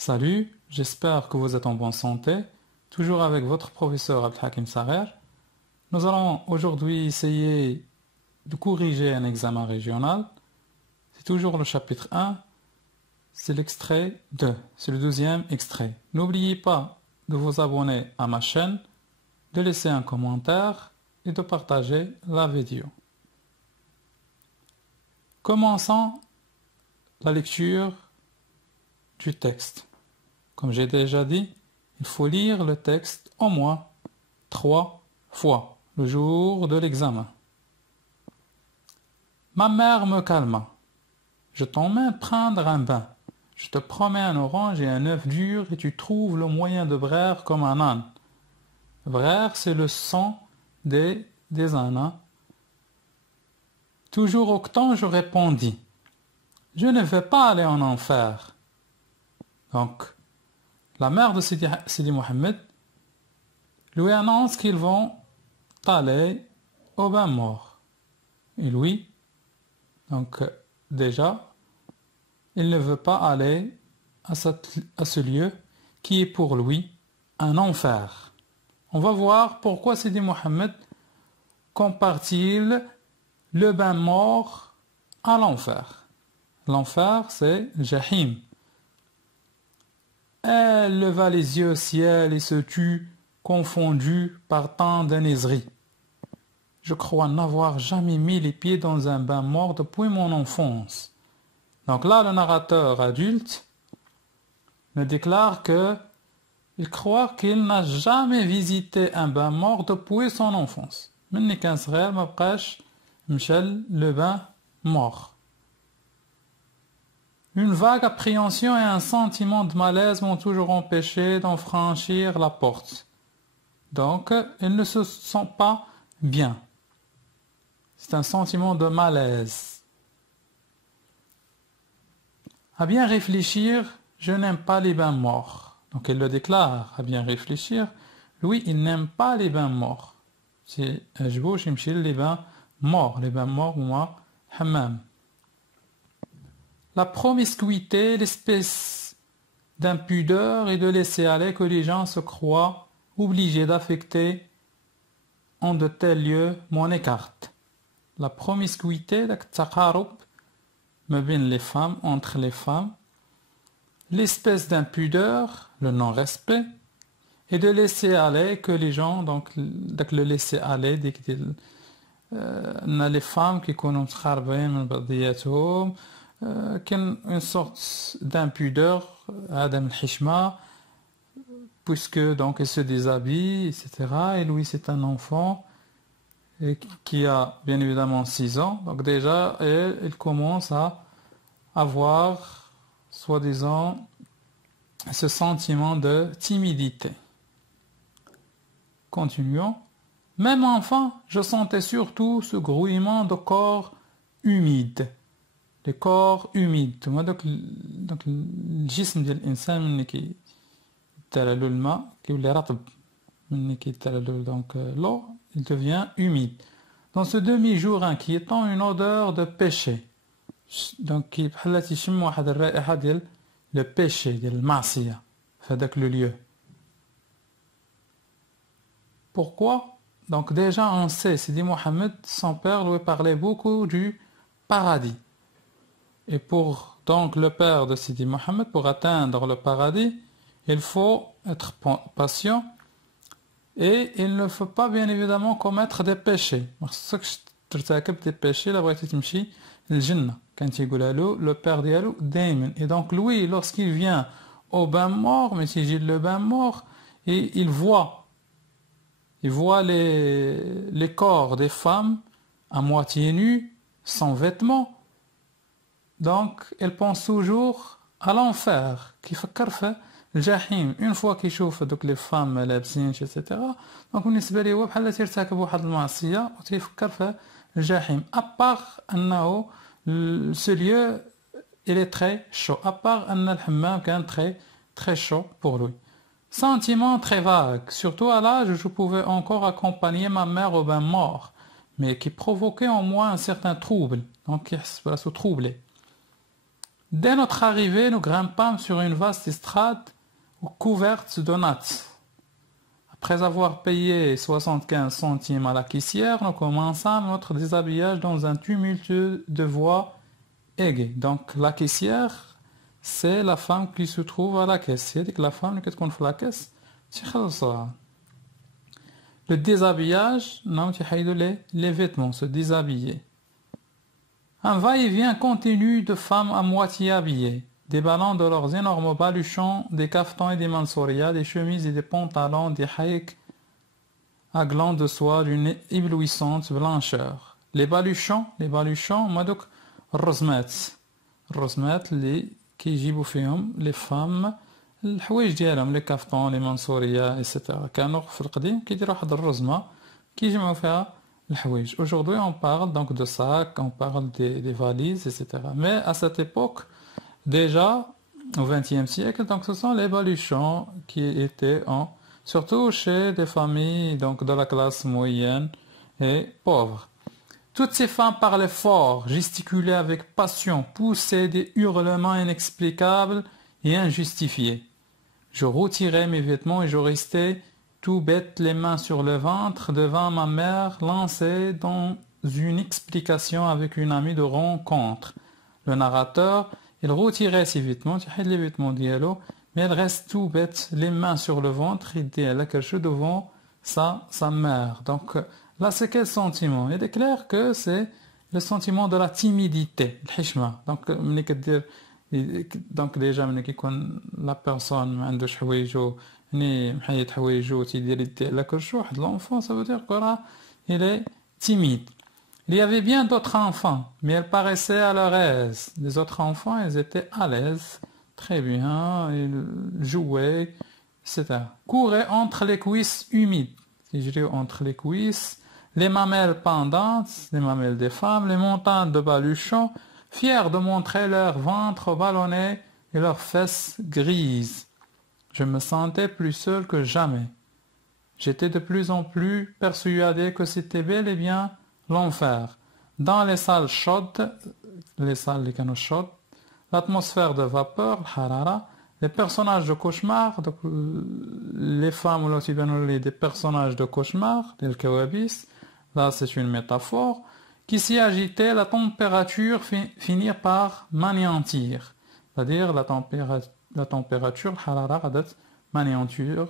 Salut, j'espère que vous êtes en bonne santé, toujours avec votre professeur Abdelhakim Sarer. Nous allons aujourd'hui essayer de corriger un examen régional. C'est toujours le chapitre 1, c'est l'extrait 2, c'est le deuxième extrait. N'oubliez pas de vous abonner à ma chaîne, de laisser un commentaire et de partager la vidéo. Commençons la lecture du texte. Comme j'ai déjà dit, il faut lire le texte au moins 3 fois le jour de l'examen. Ma mère me calma. Je t'emmène prendre un bain. Je te promets un orange et un œuf dur et tu trouves le moyen de braire comme un âne. Braire, c'est le sang des ânes. Hein? Toujours octant, je répondis. Je ne vais pas aller en enfer. Donc, la mère de Sidi Mohamed lui annonce qu'ils vont aller au bain mort. Et lui, donc déjà, il ne veut pas aller à ce lieu qui est pour lui un enfer. On va voir pourquoi Sidi Mohamed compare-t-il le bain mort à l'enfer. L'enfer, c'est Jahim. Elle leva les yeux au ciel et se tut, confondue par tant de niaiseries. Je crois n'avoir jamais mis les pieds dans un bain mort depuis mon enfance. Donc là, le narrateur adulte me déclare il croit qu'il n'a jamais visité un bain mort depuis son enfance. مني كان صغير ما بقاش مشى le bain mort. Une vague appréhension et un sentiment de malaise m'ont toujours empêché d'en franchir la porte. Donc, il ne se sent pas bien. C'est un sentiment de malaise. À bien réfléchir, je n'aime pas les bains morts. Donc, il le déclare, à bien réfléchir. Lui, il n'aime pas les bains morts. C'est les bains morts, moi, hammam. La promiscuité, l'espèce d'impudeur et de laisser aller que les gens se croient obligés d'affecter en de tels lieux m'en écarte. La promiscuité, les femmes, entre les femmes, l'espèce d'impudeur, le non-respect, et de laisser aller que les gens, donc le laisser aller, les femmes qui connaissent une sorte d'impudeur, Adam al-Hishma, puisque donc il se déshabille, etc. Et lui, c'est un enfant qui a bien évidemment 6 ans. Donc déjà, il commence à avoir, soi-disant, ce sentiment de timidité. Continuons. Même enfant, je sentais surtout ce grouillement de corps humides. Les corps humides. Donc, le jism de l'insan, qui يتلالو الماء كيولي رطب ملي كيتلالو donc l'eau il devient humide. Dans ce demi-jour inquiétant, une odeur de péché. Donc كي بحال تيشم واحد الرائحة ديال le péché ديال المعصية في هذاك le lieu. Pourquoi? Donc déjà on sait, Sidi Mohamed, son père lui parlait beaucoup du paradis. Et pour donc le père de Sidi Mohamed, pour atteindre le paradis, il faut être patient et il ne faut pas bien évidemment commettre des péchés. Des péchés, le père dialou, et donc lui, lorsqu'il vient au bain mort, mais si j'ai le bain mort, et il voit les corps des femmes à moitié nus, sans vêtements. Donc, il pense toujours à l'enfer, qui fait carfait. الجحيم une fois كيشوف دوك لي فام لابسين etc. دونك بالنسبه ليه هو بحال تيرتكب واحد المعصيه وتيفكر في الجحيم ابار انه ce lieu il est très chaud ابار ان الحمام كان très chaud pour lui. Sentiment très vague, surtout à l'âge où je pouvais encore accompagner ma mère au bain mort, mais qui provoquait en moi un certain trouble, donc qui se troublé. Dès notre arrivée, nous grimpâmes sur une vaste estrade couverte de nattes. Après avoir payé 75 centimes à la caissière, nous commençâmes notre déshabillage dans un tumulte de voix aiguë. Donc la caissière, c'est la femme qui se trouve à la caisse. C'est la femme qui est à la caisse. Le déshabillage, les vêtements, se déshabiller. Un va-et-vient continu de femmes à moitié habillées, déballant de leurs énormes baluchons des caftans et des mansouria, des chemises et des pantalons, des haïks à glands de soie d'une éblouissante blancheur. Les baluchons, madouk rosmet, les qui يجيبوا فيهم les femmes الحوايج ديالهم les caftans, les mansouria, etc. كانوا في القديم كيديروا واحد الرزمة كيجمعوا فيها الحوايج. Aujourd'hui on parle donc de sacs, on parle des valises, etc. Mais à cette époque, déjà au XXe siècle, donc ce sont les baluchons qui étaient surtout chez des familles donc de la classe moyenne et pauvre. Toutes ces femmes parlaient fort, gesticulaient avec passion, poussaient des hurlements inexplicables et injustifiés. Je retirais mes vêtements et je restais tout bête, les mains sur le ventre, devant ma mère, lancée dans une explication avec une amie de rencontre. Le narrateur, il retirait ses vêtements, les vêtements d'Yellow, mais elle reste tout bête, les mains sur le ventre, il dit elle a quelque chose devant sa mère. Donc là, c'est quel sentiment? Il est clair que c'est le sentiment de la timidité, le hishma. Donc déjà, la personne ما عندوش حوايجو محيط حوايجو تيدير يديه على كل شيء واحد l'enfant, ça veut dire qu'il est timide. Il y avait bien d'autres enfants, mais ils paraissaient à leur aise. Les autres enfants, ils étaient à l'aise, très bien, ils jouaient, etc. Couraient entre les cuisses humides, entre les cuisses, les mamelles pendantes, les mamelles des femmes, les montagnes de baluchons, fiers de montrer leur ventre ballonné et leurs fesses grises. Je me sentais plus seul que jamais. J'étais de plus en plus persuadé que c'était bel et bien l'enfer. Dans les salles chaudes, l'atmosphère de vapeur, harara, les personnages de cauchemar, donc les femmes des personnages de cauchemar, les kawabis, là c'est une métaphore, qui s'y agitaient, la température finir par m'anéantir. C'est-à-dire la température, harara, m'anéantir,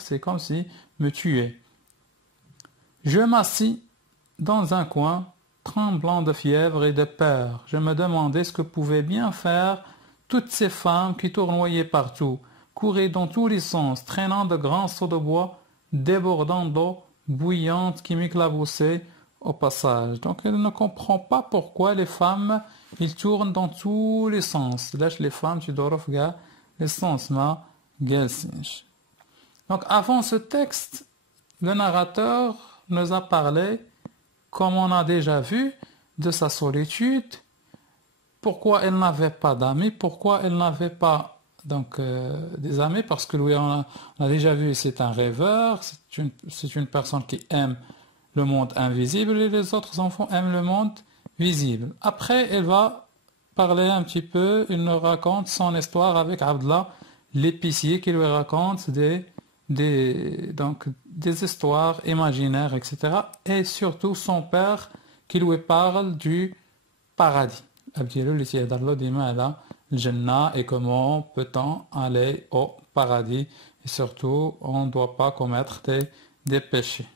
c'est comme si me tuer. Je m'assis dans un coin, tremblant de fièvre et de peur. Je me demandais ce que pouvaient bien faire toutes ces femmes qui tournoyaient partout, couraient dans tous les sens, traînant de grands seaux de bois, débordant d'eau bouillante qui m'éclaboussaient au passage. Donc elle ne comprend pas pourquoi les femmes, ils tournent dans tous les sens. Lâche les femmes, tu dois regarder les sens, ma gelsinch. Donc avant ce texte, le narrateur nous a parlé, comme on a déjà vu, de sa solitude, pourquoi elle n'avait pas d'amis, pourquoi elle n'avait pas des amis, parce que lui, on a déjà vu, c'est un rêveur, c'est une personne qui aime le monde invisible et les autres enfants aiment le monde visible. Après, elle va parler un petit peu, il nous raconte son histoire avec Abdallah, l'épicier, qui lui raconte des histoires imaginaires, etc. Et surtout son père qui lui parle du paradis. Et comment peut-on aller au paradis? Et surtout, on ne doit pas commettre des péchés.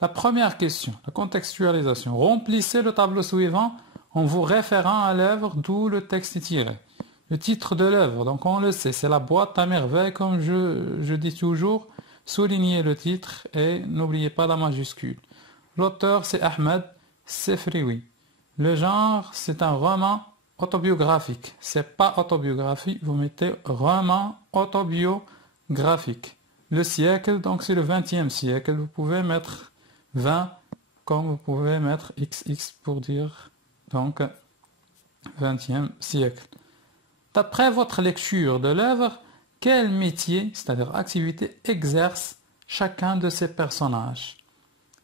La première question, la contextualisation. Remplissez le tableau suivant en vous référant à l'œuvre d'où le texte est tiré. Le titre de l'œuvre, donc on le sait, c'est la boîte à merveilles, comme je dis toujours, soulignez le titre et n'oubliez pas la majuscule. L'auteur, c'est Ahmed Sefrioui. Le genre, c'est un roman autobiographique. C'est pas autobiographie, vous mettez roman autobiographique. Le siècle, donc c'est le 20e siècle. Vous pouvez mettre 20 comme vous pouvez mettre XX pour dire donc 20e siècle. D'après votre lecture de l'œuvre, quel métier, c'est-à-dire activité, exerce chacun de ces personnages?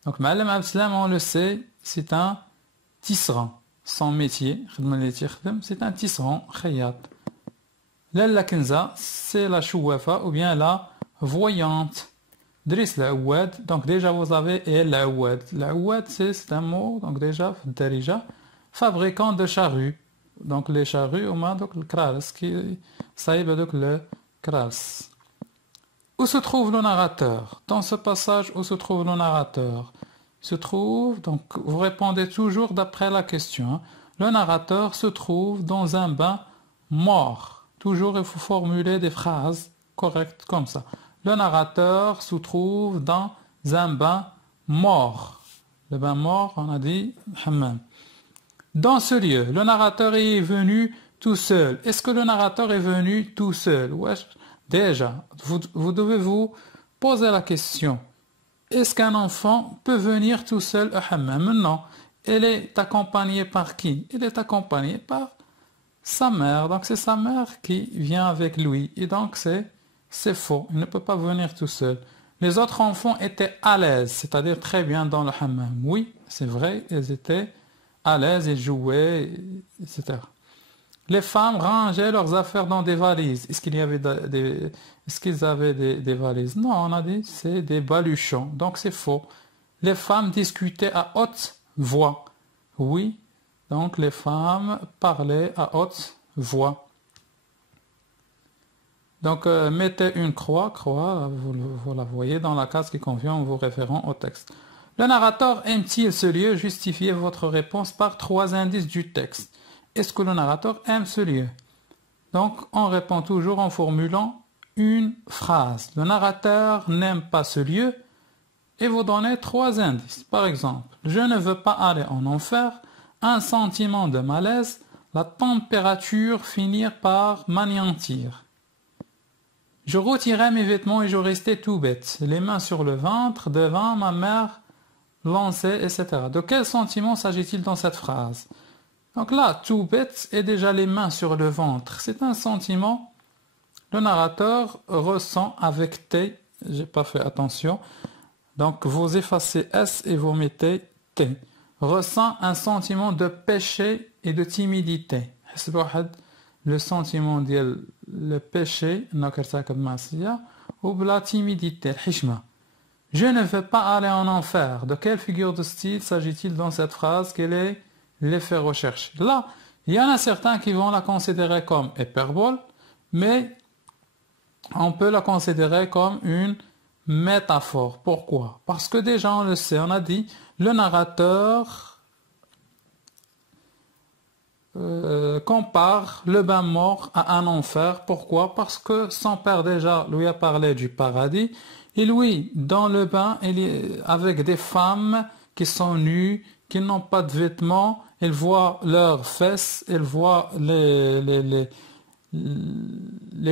Donc Ma'alem Abdeslam, on le sait, c'est un tisserand. son métier, c'est un tisserand, khayat. Lalla Kenza, c'est la chouafa ou bien la voyante. Driss l'awad, donc déjà vous avez et l'awad. L'awad c'est un mot, donc déjà, fabricant de charrues. Donc les charrues, on a donc le kras, qui saïb donc le kras. Où se trouve le narrateur? Dans ce passage, où se trouve le narrateur? Il se trouve, donc vous répondez toujours d'après la question. Le narrateur se trouve dans un bain mort. Toujours, il faut formuler des phrases correctes comme ça. Le narrateur se trouve dans un bain mort. Le bain mort, on a dit hammam. Dans ce lieu, le narrateur est venu tout seul. Est-ce que le narrateur est venu tout seul? Wesh, déjà, vous devez vous poser la question. Est-ce qu'un enfant peut venir tout seul au hammam? Non. Elle est accompagnée par qui? Elle est accompagnée par sa mère. Donc c'est sa mère qui vient avec lui. Et donc c'est faux. Il ne peut pas venir tout seul. Les autres enfants étaient à l'aise, c'est-à-dire très bien dans le hammam. Oui, c'est vrai, ils étaient à l'aise, ils jouaient, etc. Les femmes rangeaient leurs affaires dans des valises. Est-ce qu'ils avaient des valises? Non, on a dit c'est des baluchons. Donc c'est faux. Les femmes discutaient à haute voix. Oui, donc les femmes parlaient à haute voix. Donc mettez une croix, vous la voyez dans la case qui convient en vous référant au texte. Le narrateur aime-t-il ce lieu? Justifiez votre réponse par 3 indices du texte. Est-ce que le narrateur aime ce lieu? Donc on répond toujours en formulant une phrase. Le narrateur n'aime pas ce lieu et vous donnez 3 indices. Par exemple, je ne veux pas aller en enfer, un sentiment de malaise, la température finir par m'anéantir. Je retirais mes vêtements et je restais tout bête, les mains sur le ventre, devant ma mère lancée, etc. De quel sentiment s'agit-il dans cette phrase? Donc là, tout bête et déjà les mains sur le ventre. C'est un sentiment, le narrateur ressent avec T, j'ai pas fait attention, donc vous effacez S et vous mettez T. Ressent un sentiment de péché et de timidité. Le sentiment de le péché, ou la timidité, je ne veux pas aller en enfer. De quelle figure de style s'agit-il dans cette phrase? Quel est l'effet recherché? Là, il y en a certains qui vont la considérer comme hyperbole, mais on peut la considérer comme une métaphore. Pourquoi? Parce que déjà on le sait, on a dit, le narrateur compare le bain mort à un enfer. Pourquoi? Parce que son père déjà lui a parlé du paradis. Et lui, dans le bain, il est avec des femmes qui sont nues, qui n'ont pas de vêtements. Il voit leurs fesses, il voit les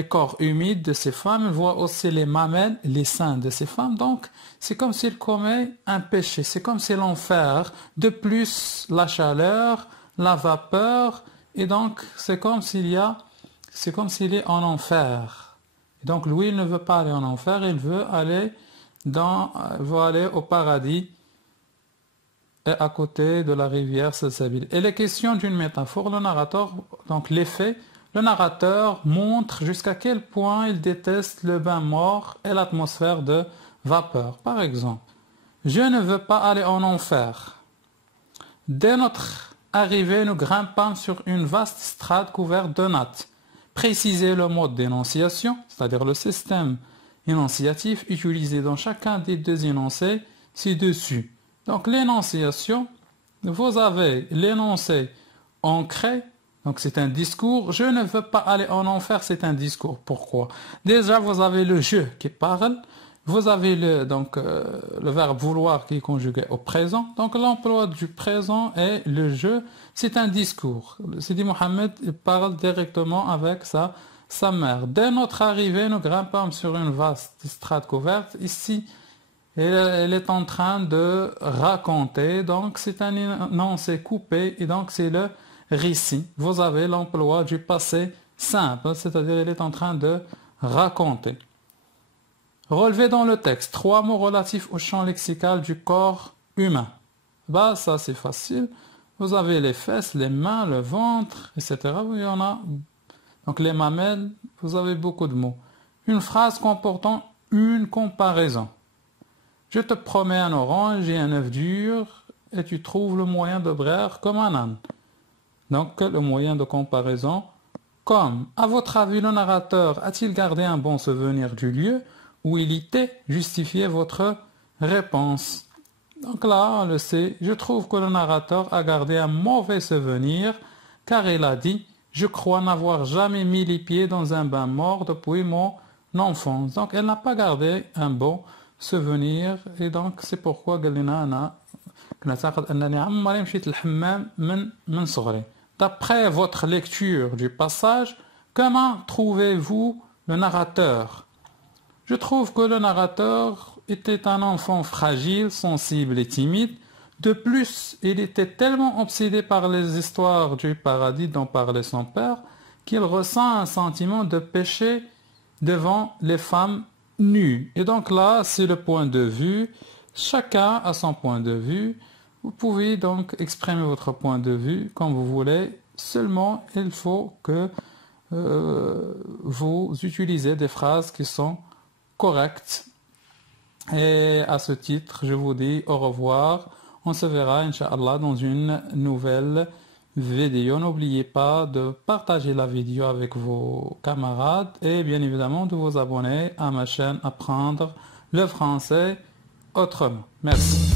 corps humides de ces femmes, il voit aussi les mamelles, les seins de ces femmes. Donc, c'est comme s'il commet un péché. C'est comme si l'enfer, de plus la chaleur, la vapeur, et donc c'est comme s'il est en enfer. Et donc lui, il ne veut pas aller en enfer, il veut aller au paradis et à côté de la rivière Salsabil. Et les questions d'une métaphore, le narrateur, donc l'effet, le narrateur montre jusqu'à quel point il déteste le bain mort et l'atmosphère de vapeur. Par exemple, je ne veux pas aller en enfer. Dès notre arrivée, nous grimpâmes sur une vaste strate couverte de nattes. Précisez le mode d'énonciation, c'est-à-dire le système énonciatif utilisé dans chacun des 2 énoncés ci-dessus. Donc l'énonciation, vous avez l'énoncé ancré, donc c'est un discours. Je ne veux pas aller en enfer, c'est un discours. Pourquoi? Déjà, vous avez le je qui parle. Vous avez le verbe vouloir qui est conjugué au présent. Donc l'emploi du présent et le je, c'est un discours. Sidi Mohammed parle directement avec sa mère. Dès notre arrivée, nous grimpâmes sur une vaste strate couverte. Ici, elle est en train de raconter. Donc c'est un énoncé coupé et donc c'est le récit. Vous avez l'emploi du passé simple, c'est-à-dire elle est en train de raconter. Relevez dans le texte 3 mots relatifs au champ lexical du corps humain. Ça c'est facile. Vous avez les fesses, les mains, le ventre, etc. Il y en a. Donc les mamelles, vous avez beaucoup de mots. Une phrase comportant une comparaison. Je te promets un orange et un œuf dur et tu trouves le moyen de braire comme un âne. Donc le moyen de comparaison, comme, à votre avis, le narrateur a-t-il gardé un bon souvenir du lieu où il était? Justifiez votre réponse. Donc là, on le sait, je trouve que le narrateur a gardé un mauvais souvenir car il a dit « Je crois n'avoir jamais mis les pieds dans un bain mort depuis mon enfance. » Donc elle n'a pas gardé un bon souvenir et donc c'est pourquoi قال لنا أنا كنت أعتقد أنني عمري مشيت للحمام من صغري. D'après votre lecture du passage, comment trouvez-vous le narrateur? Je trouve que le narrateur était un enfant fragile, sensible et timide. De plus, il était tellement obsédé par les histoires du paradis dont parlait son père qu'il ressent un sentiment de péché devant les femmes nues. Et donc là, c'est le point de vue. Chacun a son point de vue. Vous pouvez donc exprimer votre point de vue comme vous voulez. Seulement, il faut que vous utilisez des phrases qui sont correctes. Et à ce titre, je vous dis au revoir. On se verra, Inch'Allah, dans une nouvelle vidéo. N'oubliez pas de partager la vidéo avec vos camarades et bien évidemment de vous abonner à ma chaîne Apprendre le français autrement. Merci.